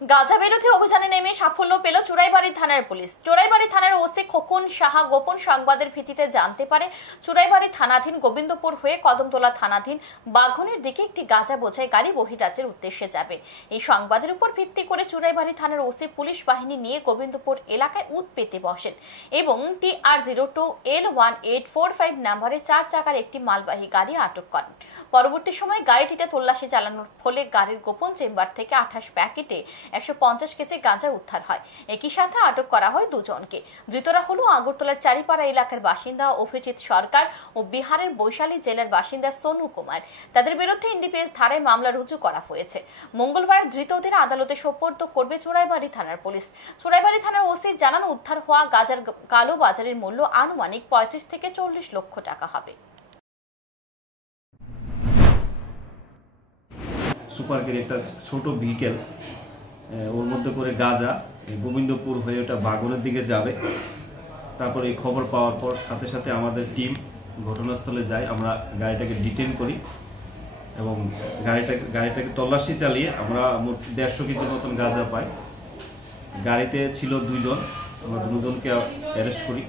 গাঁজা বিরোধী অভিযানে নেমে সাফল্য পেল চুরাইবাড়ি থানার পুলিশ। চুরাইবাড়ি থানার ওসি খোকন সাহা গোপন সংবাদের ভিত্তিতে জানতে পারে চুরাইবাড়ি থানাধীন গোবিন্দপুর হয়ে কদমতলা থানাধীন বাঘনের দিকে একটি গাঁজা বোঝাই গাড়ি বহিরাজ্যের উদ্দেশ্যে যাবে। এই সংবাদের উপর ভিত্তি করে চুরাইবাড়ি থানার ওসি পুলিশ বাহিনী নিয়ে গোবিন্দপুর এলাকায় উদ পেতে বসেন এবং TR02L1845 নম্বরের 4 চাকার একটি মালবাহী গাড়ি আটক করেন। পরবর্তী সময় গাড়িটিতে তল্লাশি চালানোর ফলে গাড়ির গোপন চেম্বার থেকে 28 প্যাকেটে 150 কেজি গাঁজা উদ্ধার হয়। একই সাথে আটক করা হয় দুজনকে। ধৃতরা হলো আগরতলার চারিপাড়া এলাকার বাসিন্দা অভিজিৎ সরকার ও বিহারের বৈশালী জেলার বাসিন্দা সোনু কুমার। তাদের বিরুদ্ধে এনডিপিএস ধারায় মামলা রুজু করা হয়েছে। মঙ্গলবার ধৃতদের আদালতে সোপর্দ করবে চুরাইবাড়ি থানার পুলিশ। চুরাইবাড়ি থানার ওসি জানান, উদ্ধার হওয়া গাঁজার কালো বাজারের মূল্য আনুমানিক 35 থেকে 40 লক্ষ টাকা হবে। সুপার গাড়ি একটা ছোট ভেহিকেল, ওর মধ্যে করে গাঁজা গোবিন্দপুর হয়ে ওটা বাগনের দিকে যাবে। তারপর এই খবর পাওয়ার পর সাথে সাথে আমাদের টিম ঘটনাস্থলে যায়। আমরা গাড়িটাকে ডিটেন করি এবং গাড়িটাকে তল্লাশি চালিয়ে আমরা মোট 150 কেজির মতন গাঁজা পাই। গাড়িতে ছিল 2 জন, আমরা 2 জনকে অ্যারেস্ট করি।